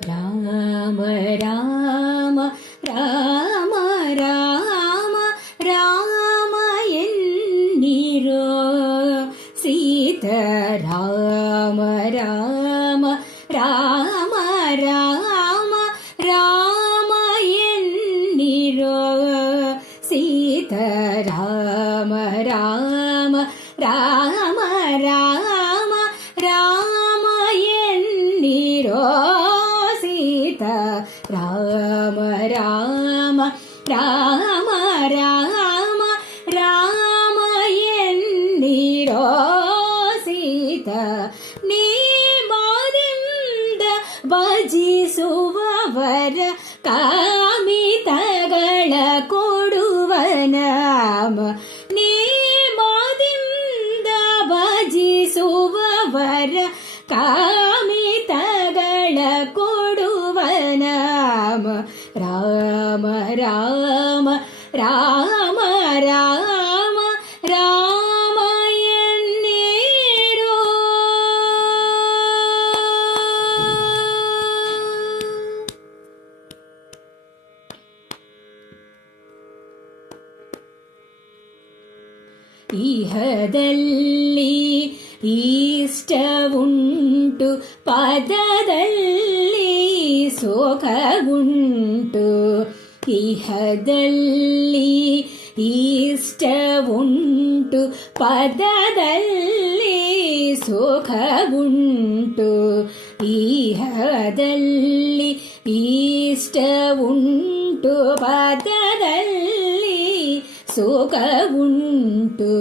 ರಾಮ ರಾಮ ರಾಮ ರಾಮ ರಾಮ ಎನ್ನಿರೋ ಸೀತಾ ರಾಮ ರಾಮ ರಾಮ ರಾಮ ರಾಮ ಎನ್ನಿರೋ ಸೀತಾ ರಾಮ ರಾಮ ರಾಮ ರಾಮ ರಾಮ ಎನ್ನಿರೋ ಸೀತಾ ರಾಮ ರಾಮ ರಾಮ ರಾಮ ರಾಮ ಎನ್ನಿರೋ ಸೀತಾ ನೇಮದಿಂದ ಭಜಿಸುವವರ ಕಾಮಿತಗಳ ಕೊಡುವ ನಾಮ ನೇಮದಿಂದ ಭಜಿಸುವವರ ಕಾಮಿತಗಳ ಕೊಡುವ ನಾಮ ರಾಮ ರಾಮ ರಾಮ ರಾಮ ರಾಮ ಎನ್ನಿರೋ ಇಹದಲ್ಲಿ ಇಷ್ಟವುಂಟು ಪದದಲ್ಲಿ ಸುಖವುಂಟು ಇಹದಲ್ಲಿ ಇಷ್ಟವುಂಟು ಪದದಲ್ಲಿ ಸುಖವುಂಟು ಇಹದಲ್ಲಿ ಇಷ್ಟವುಂಟು ಪದದಲ್ಲಿ ಸುಖವುಂಟು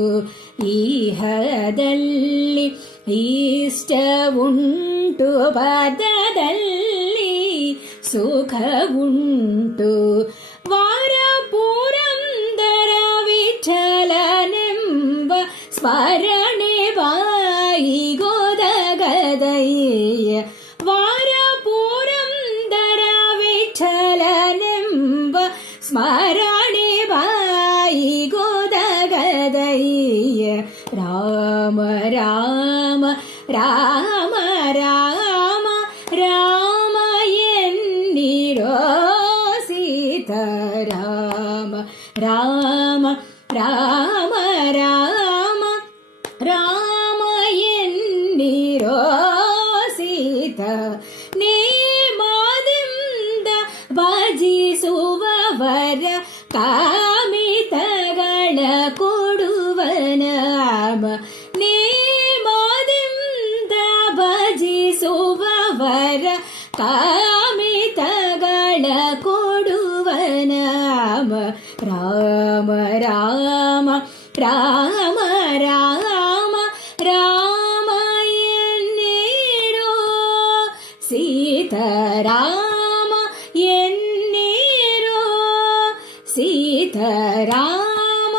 ಇಹದಲ್ಲಿ ಇಷ್ಟವುಂಟು ಪದದಲ್ಲಿ ಸುಖವುಂಟು ವಾರ ಪುರಂದರ ವಿಠಲನೆಂಬ ಸ್ಮರಣೆ ಬಾಯಿಗೊದಗದಯ್ಯ ವಾರ ಪುರಂದರ ವಿಠಲನೆಂಬ ಸ್ಮರಣೆ ಬಾಯಿಗೊದಗದಯ್ಯ ರಾಮ ರಾಮ ರಾಮ ರಾಮ ರಾಮ ಎನ್ನಿರೋ ಸೀತಾ ರಾಮ ರಾಮ ರಾಮ ರಾಮ ರಾಮ ಎನ್ನಿರೋ ಸೀತಾ ನೇಮದಿಂದ ಭಜಿಸುವವರ ಕಾಮಿತಗಳ ಕೊಡುವ ನಾಮ ನೇಮದಿಂದ ಭಜಿಸುವವರ ಕಾಮಿತಗಳ ಕೊಡುವ ನಾಮ ರಾಮ ರಾಮ ರಾಮ ರಾಮ ರಾಮ ಎನ್ನಿರೋ ಸೀತಾ ರಾಮ ಎನ್ನಿರೋ ಸೀತಾ ರಾಮ